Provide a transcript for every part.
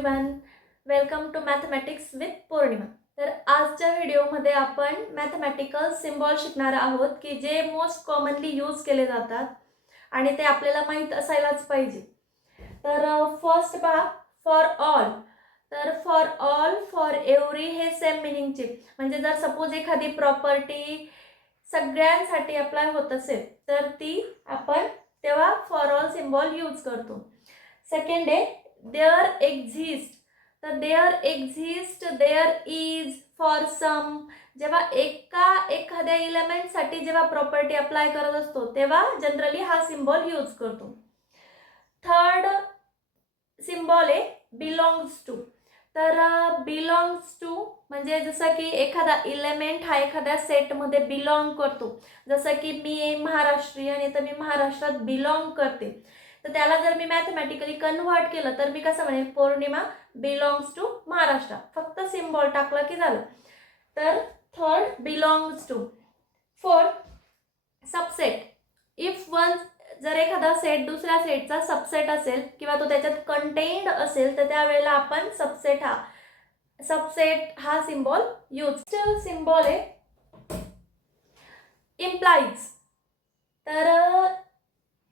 Everyone, welcome to mathematics with Purnima. तर आजच्या व्हिडिओमध्ये आपण मॅथमॅटिकल सिम्बॉल शिकणार आहोत की जे मोस्ट कॉमनली यूज केले जातात आणि ते आपल्याला माहीत असायलाच पाहिजे। तर फर्स्ट पहा, फॉर ऑल। तर फॉर ऑल, फॉर एव्हरी हे सेम मिनिंगचे, म्हणजे जर सपोज एखादी प्रॉपर्टी सगळ्यांसाठी अप्लाय होत असेल तर ती आपण तेव्हा फॉर ऑल सिम्बॉल यूज करतो। सेकंड आहे देअर एक्झिस्ट। तर there exist, there is, for some, जेव्हा एखाद्या एलिमेंटसाठी जेव्हा प्रॉपर्टी अप्लाय करत असतो तेव्हा जनरली हा सिम्बॉल यूज करतो। थर्ड सिम्बॉल आहे बिलॉंग्स टू। तर बिलॉंग्स टू म्हणजे जसं की एखादा एलिमेंट हा एखाद्या सेटमध्ये बिलॉंग करतो, जसं की मी महाराष्ट्रीयन आहे तर मी महाराष्ट्रात बिलॉंग करते, तर त्याला जर मी मॅथमॅटिकली कन्व्हर्ट केलं तर मी कसं म्हणेल, पौर्णिमा बिलॉंग्स टू महाराष्ट्र, फक्त सिम्बॉल टाकलं की झालं। तर third belongs to. Fourth subset. If one, जर एखादा सेट दुसऱ्या सेटचा सबसेट असेल किंवा तो त्याच्यात कंटेन्ड असेल तर त्यावेळेला आपण सबसेट हा सिम्बॉल यूज। सिम्बॉल आहे इम्प्लाइज। तर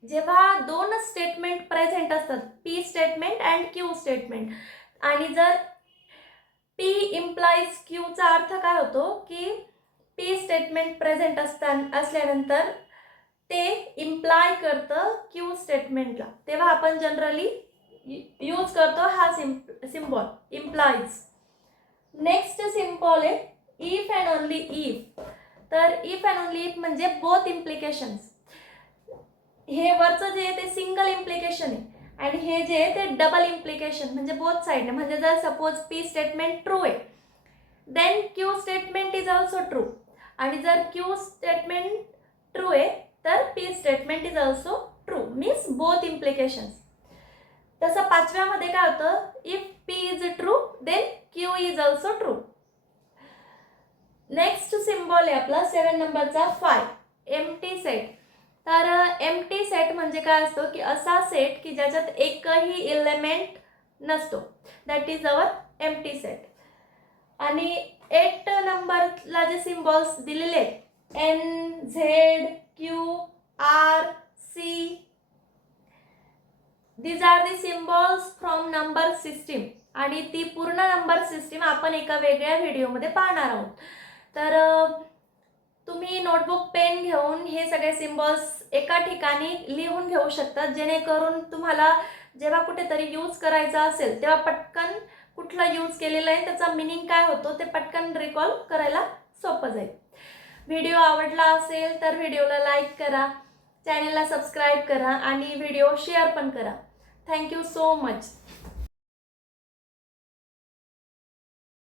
जेव्हा दोन स्टेटमेंट प्रेझेंट असतात, P statement and Q statement, आणि जर पी इम्प्लाइज क्यूचा अर्थ काय होतो की पी स्टेटमेंट प्रेझेंट असल्यानंतर ते इम्प्लाय करतं क्यू स्टेटमेंटला, तेव्हा आपण जनरली यूज करतो हा सिम्बॉल इम्प्लाइज। नेक्स्ट सिम्बॉल आहे इफ अँड ओनली इफ। तर इफ अँड ओनली इफ म्हणजे बोथ इम्प्लिकेशन्स। हे वरचं जे आहे ते सिंगल इम्प्लिकेशन आहे आणि हे जे आहे ते डबल इम्प्लिकेशन, म्हणजे बोथ साईडने। म्हणजे जर सपोज पी स्टेटमेंट ट्रू आहे then Q statement is also true, आणि जर क्यू स्टेटमेंट ट्रू आहे तर P statement is also true, means both implications. तसं पाचव्यामध्ये काय होतं, if P is true then Q is also true. Next symbol आहे आपला 7 नंबरचा 5, एम्प्टी सेट। तर एम्प्टी सेट म्हणजे काय असतो की असा सेट की ज्याच्यात एकही एलिमेंट नसतो, that is our empty set. आणि 8 नंबरला जे सिम्बॉल्स दिलेले आहेत N, Z, Q, R, C, these are the symbols from number system, आणि ती पूर्ण नंबर सिस्टीम आपण एका वेगळ्या व्हिडिओमध्ये पाहणार आहोत। तर तुम्ही नोटबुक पेन घेऊन हे सगळे सिम्बॉल्स एका ठिकाणी लिहून घेऊ शकतात, जेणेकरून तुम्हाला जेव्हा कुठेतरी यूज करायचा असेल तेव्हा पटकन कुठला यूज केलेला आहे त्याचा मिनिंग काय होतो ते पटकन रिकॉल करायला सोपं जाईल। व्हिडिओ आवडला असेल तर व्हिडिओला लाईक करा, चॅनलला सबस्क्राईब करा आणि व्हिडिओ शेअर पण करा। Thank you so much.